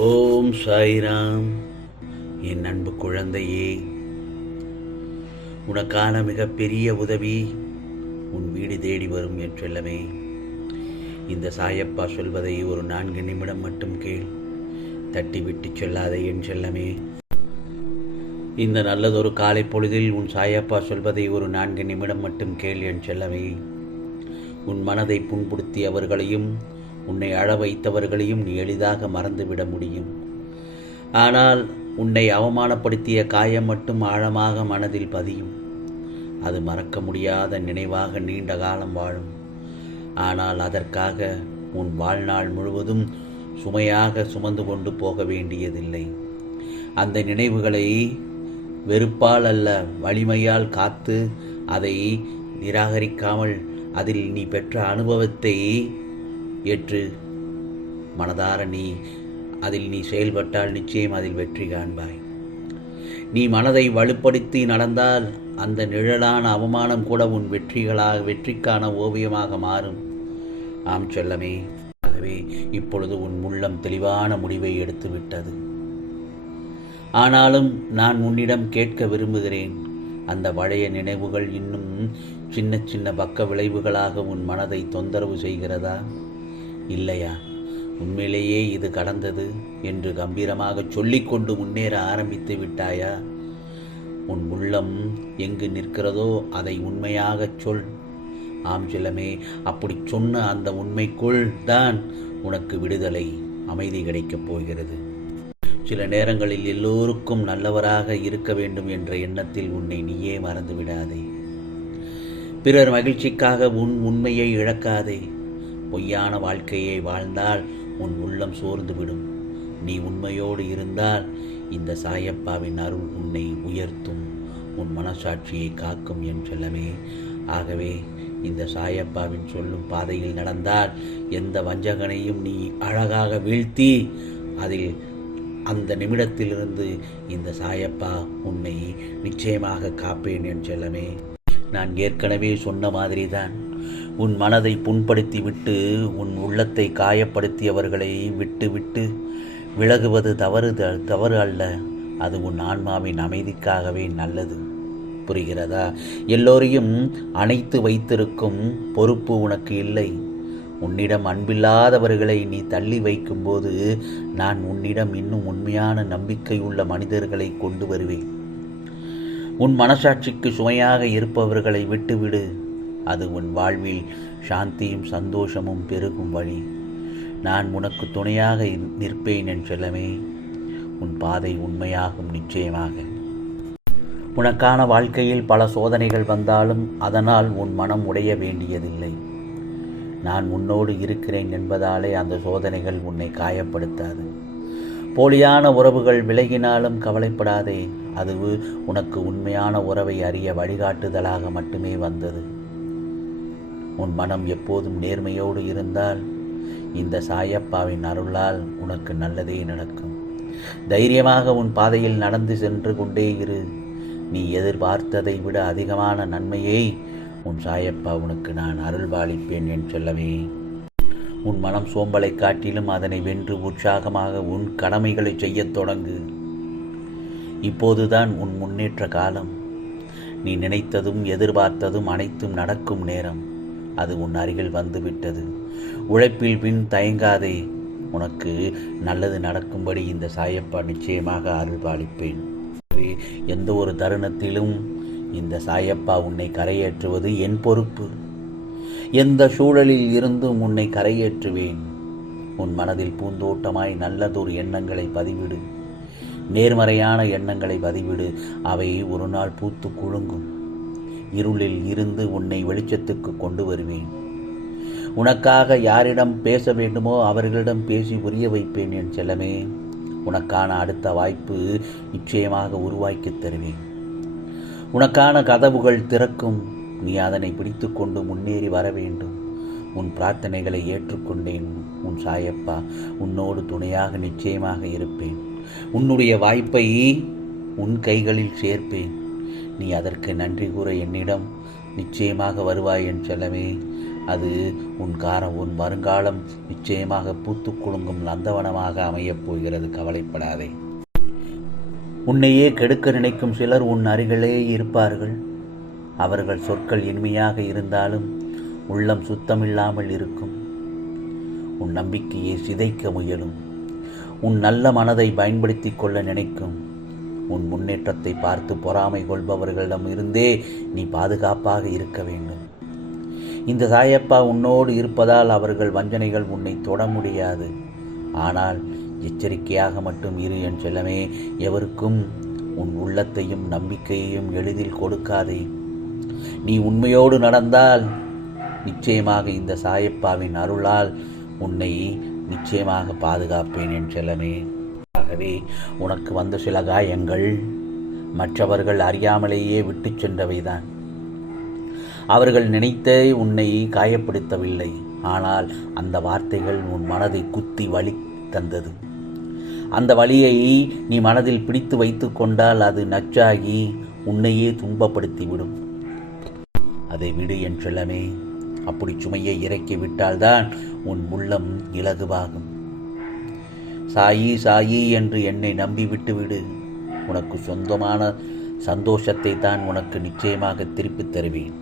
ஓம் சாய்ராம். என் அன்பு குழந்தையே உனக்கான மிகப்பெரிய உதவி உன் வீடு தேடி வரும் என்று செல்லமே. இந்த சாயப்பா சொல்வதை ஒரு நான்கு நிமிடம் மட்டும் கேள். தட்டிவிட்டு சொல்லாதே என் செல்லமே. இந்த நல்லதொரு காலை பொழுதில் உன் சாயப்பா சொல்வதை ஒரு நான்கு நிமிடம் மட்டும் கேள் என் செல்லமே. உன் மனதை புண்படுத்தியவர்களையும் உன்னை அழ வைத்தவர்களையும் நீ எளிதாக மறந்துவிட முடியும். ஆனால் உன்னை அவமானப்படுத்திய காயம் மட்டும் ஆழமாக மனதில் பதியும். அது மறக்க முடியாத நினைவாக நீண்ட காலம் வாழும். ஆனால் அதற்காக உன் வாழ்நாள் முழுவதும் சுமையாக சுமந்து கொண்டு போக வேண்டியதில்லை. அந்த நினைவுகளை வெறுப்பால் அல்ல வலிமையால் காத்து அதை நிராகரிக்காமல் அதில் நீ பெற்ற அனுபவத்தை ஏற்று மனதார நீ அதில் நீ செயல்பட்டால் நிச்சயம் அதில் வெற்றி காண்பாய். நீ மனதை வலுப்படுத்தி நடந்தால் அந்த நிழலான அவமானம் கூட உன் வெற்றிகளாக வெற்றிக்கான ஓவியமாக மாறும். ஆம் செல்லமே ஆகவே இப்பொழுது உன் உள்ளம் தெளிவான முடிவை எடுத்துவிட்டது. ஆனாலும் நான் உன்னிடம் கேட்க விரும்புகிறேன். அந்த பழைய நினைவுகள் இன்னும் சின்ன சின்ன பக்க விளைவுகளாக உன் மனதை தொந்தரவு செய்கிறதா? இல்லையா? உண்மையிலேயே இது கடந்தது என்று கம்பீரமாக சொல்லிக்கொண்டு முன்னேற ஆரம்பித்து விட்டாயா? உன் உள்ளம் எங்கு நிற்கிறதோ அதை உண்மையாகச் சொல். ஆம் செல்லமே அப்படி சொன்ன அந்த உண்மைக்குள் தான் உனக்கு விடுதலை அமைதி கிடைக்கப் போகிறது. சில நேரங்களில் எல்லோருக்கும் நல்லவராக இருக்க வேண்டும் என்ற எண்ணத்தில் உன்னை நீயே மறந்து விடாதே பிறர் மகிழ்ச்சிக்காக உன் உண்மையை இழக்காதே. பொய்யான வாழ்க்கையை வாழ்ந்தால் உன் உள்ளம் சோர்ந்துவிடும். நீ உண்மையோடு இருந்தால் இந்த சாயப்பாவின் அருள் உன்னை உயர்த்தும். உன் மனசாட்சியை காக்கும் என் செல்லமே. ஆகவே இந்த சாயப்பாவின் சொல்லும் பாதையில் நடந்தால் எந்த வஞ்சகனையும் நீ அழகாக வீழ்த்தி அதில் அந்த நிமிடத்திலிருந்து இந்த சாயப்பா உன்னை நிச்சயமாக காப்பேன் என் செல்லமே. நான் ஏற்கனவே சொன்ன மாதிரி தான் உன் மனதை புண்படுத்தி விட்டு உன் உள்ளத்தை காயப்படுத்தியவர்களை விட்டு விட்டு விலகுவது தவறு தவறு அல்ல. அது உன் ஆன்மாவின் அமைதிக்காகவே நல்லது. புரிகிறதா? எல்லோரையும் அணைத்து வைத்திருக்கும் பொறுப்பு உனக்கு இல்லை. உன்னிடம் அன்பில்லாதவர்களை நீ தள்ளி வைக்கும்போது நான் உன்னிடம் இன்னும் உண்மையான நம்பிக்கையுள்ள மனிதர்களை கொண்டு வருவேன். உன் மனசாட்சிக்கு சுமையாக இருப்பவர்களை விட்டுவிடு. அது உன் வாழ்வில் சாந்தியும் சந்தோஷமும் பெருகும் வழி. நான் உனக்கு துணையாக நிற்பேன் என் செல்லமே. உன் பாதை உண்மையாகும் நிச்சயமாக. உனக்கான வாழ்க்கையில் பல சோதனைகள் வந்தாலும் அதனால் உன் மனம் உடைய வேண்டியதில்லை. நான் உன்னோடு இருக்கிறேன் என்பதாலே அந்த சோதனைகள் உன்னை காயப்படுத்தாது. போலியான உறவுகள் விலகினாலும் கவலைப்படாதே. அது உனக்கு உண்மையான உறவை அறிய வழிகாட்டுதலாக மட்டுமே வந்தது. உன் மனம் எப்போதும் நேர்மையோடு இருந்தால் இந்த சாயப்பாவின் அருளால் உனக்கு நல்லதே நடக்கும். தைரியமாக உன் பாதையில் நடந்து சென்று கொண்டே இரு. நீ எதிர்பார்த்ததை விட அதிகமான நன்மையை உன் சாயப்பா உனக்கு நான் அருள்பாலிப்பேன் என் சொல்லவே உன் மனம் சோம்பலை காட்டிலும் அதனை வென்று உற்சாகமாக உன் கடமைகளை செய்யத் தொடங்கு. இப்போதுதான் உன் முன்னேற்ற காலம். நீ நினைத்ததும் எதிர்பார்த்ததும் அனைத்தும் நடக்கும் நேரம். அது உன் அருகில் வந்துவிட்டது. உழைப்பில் பின் தயங்காதே. உனக்கு நல்லது நடக்கும்படி இந்த சாயப்பா நிச்சயமாக அருள்பாலிப்பேன். எந்த ஒரு தருணத்திலும் இந்த சாயப்பா உன்னை கரையேற்றுவது என் பொறுப்பு. எந்த சூழலில் இருந்தும் உன்னை கரையேற்றுவேன். உன் மனதில் பூந்தோட்டமாய் நல்லதொரு எண்ணங்களை பதிவிடு. நேர்மறையான எண்ணங்களை பதிவிடு. அவை ஒரு நாள் பூத்து குழுங்கும் இருளில் இருந்து உன்னை வெளிச்சத்துக்கு கொண்டு வருவேன் உனக்காக யாரிடம் பேச வேண்டுமோ அவர்களிடம் பேசி புரிய வைப்பேன் என் செல்லமே. உனக்கான அடுத்த வாய்ப்பு நிச்சயமாக உருவாக்கித் தருவேன். உனக்கான கதவுகள் திறக்கும். நீ அதனை பிடித்து கொண்டு முன்னேறி வர வேண்டும். உன் பிரார்த்தனைகளை ஏற்றுக்கொண்டேன். உன் சாயப்பா உன்னோடு துணையாக நிச்சயமாக இருப்பேன். உன்னுடைய வாய்ப்பை உன் கைகளில் சேர்ப்பேன். நீ அதற்கு நன்றி கூற என்னிடம் நிச்சயமாக வருவாய் என் செல்லமே. அது உன் காரம் உன் வருங்காலம் நிச்சயமாக பூத்து குலுங்கும் நந்தவனமாக அமையப் போகிறது. கவலைப்படாதே. உன்னையே கெடுக்க நினைக்கும் சிலர் உன் அருகிலே இருப்பார்கள். அவர்கள் சொற்கள் இனிமையாக இருந்தாலும் உள்ளம் சுத்தமில்லாமல் இருக்கும். உன் நம்பிக்கையை சிதைக்க முயலும். உன் நல்ல மனதை பயன்படுத்தி கொள்ள நினைக்கும். உன் முன்னேற்றத்தை பார்த்து பொறாமை கொள்பவர்களிடம் இருந்தே நீ பாதுகாப்பாக இருக்க வேண்டும். இந்த சாயப்பா உன்னோடு இருப்பதால் அவர்கள் வஞ்சனைகள் உன்னை தொட முடியாது. ஆனால் எச்சரிக்கையாக மட்டும் இரு என் செல்லமே எவருக்கும் உன் உள்ளத்தையும் நம்பிக்கையையும் எளிதில் கொடுக்காதே. நீ உண்மையோடு நடந்தால் நிச்சயமாக இந்த சாயப்பாவின் அருளால் உன்னை நிச்சயமாக பாதுகாப்பேன் என் செல்லமே. ஆகவே உனக்கு வந்த சில காயங்கள் மற்றவர்கள் அறியாமலேயே விட்டு சென்றவைதான். அவர்கள் நினைத்த உன்னை காயப்படுத்தவில்லை. ஆனால் அந்த வார்த்தைகள் உன் மனதை குத்தி வலி தந்தது. அந்த வலியை நீ மனதில் பிடித்து வைத்து கொண்டால் அது நச்சாகி உன்னையே துன்பப்படுத்திவிடும். அதை விடு என் செல்லமே அப்படி சுமையை இறக்கி விட்டால்தான் உன் உள்ளம் இலகுவாகும். சாயி சாயி என்று என்னை நம்பிவிட்டு விடு உனக்கு சொந்தமான சந்தோஷத்தை தான் உனக்கு நிச்சயமாக திருப்பித் தருவேன்.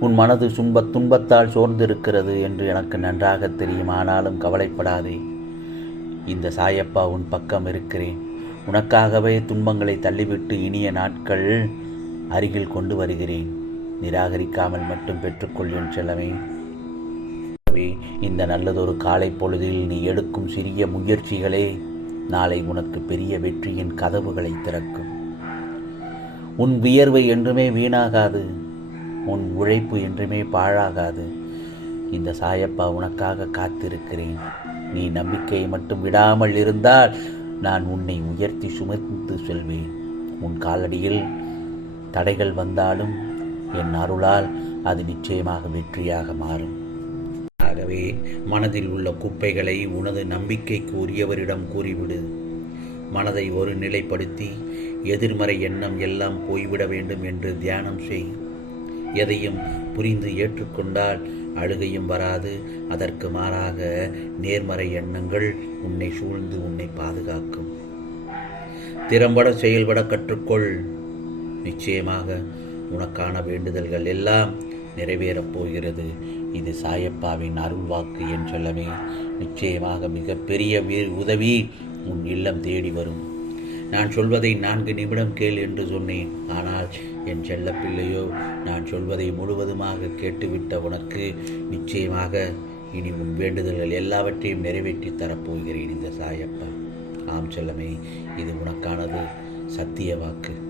உன் மனது சும்ப துன்பத்தால் சோர்ந்திருக்கிறது என்று எனக்கு நன்றாக தெரியும். ஆனாலும் கவலைப்படாதே. இந்த சாயப்பா உன் பக்கம் இருக்கிறேன். உனக்காகவே துன்பங்களை தள்ளிவிட்டு இனிய நாட்கள் அருகில் கொண்டு வருகிறேன். நிராகரிக்காமல் மட்டும் பெற்றுக்கொள் என் செல்லமே. இந்த நல்லதொரு காலை பொழுதில் நீ எடுக்கும் சிறிய முயற்சிகளே நாளை உனக்கு பெரிய வெற்றியின் கதவுகளை திறக்கும். உன் வியர்வை என்றுமே வீணாகாது உன் உழைப்பு என்றுமே பாழாகாது. இந்த சாயப்பா உனக்காக காத்திருக்கிறேன். நீ நம்பிக்கையை மட்டும் விடாமல் இருந்தால் நான் உன்னை உயர்த்தி சுமந்து செல்வேன். உன் காலடியில் தடைகள் வந்தாலும் என் அருளால் அது நிச்சயமாக வெற்றியாக மாறும். ஆகவே மனதில் உள்ள குப்பைகளை உனது நம்பிக்கைக்கு உரியவரிடம் கூறிவிடு. மனதை ஒரு நிலைப்படுத்தி எதிர்மறை எண்ணம் எல்லாம் போய்விட வேண்டும் என்று தியானம் செய். எதையும் புரிந்து ஏற்றுக்கொண்டால் அழுகையும் வராது. அதற்கு மாறாக நேர்மறை எண்ணங்கள் உன்னை சூழ்ந்து உன்னை பாதுகாக்கும். திறம்பட செயல்பட கற்றுக்கொள். நிச்சயமாக உனக்கான வேண்டுதல்கள் எல்லாம் நிறைவேறப் போகிறது. இது சாயப்பாவின் அருள்வாக்கு என் சொல்லவே. நிச்சயமாக மிகப்பெரிய உதவி உன் இல்லம் தேடி வரும். நான் சொல்வதை நான்கு நிமிடம் கேள் என்று சொன்னேன். ஆனால் என் செல்ல பிள்ளையோ நான் சொல்வதை முழுவதுமாக கேட்டுவிட்ட உனக்கு நிச்சயமாக இனி உன் வேண்டுதல்கள் எல்லாவற்றையும் நிறைவேற்றி தரப்போகிறேன் இந்த சாயப்பா. ஆம் செல்லமே இது உனக்கானது சத்திய வாக்கு.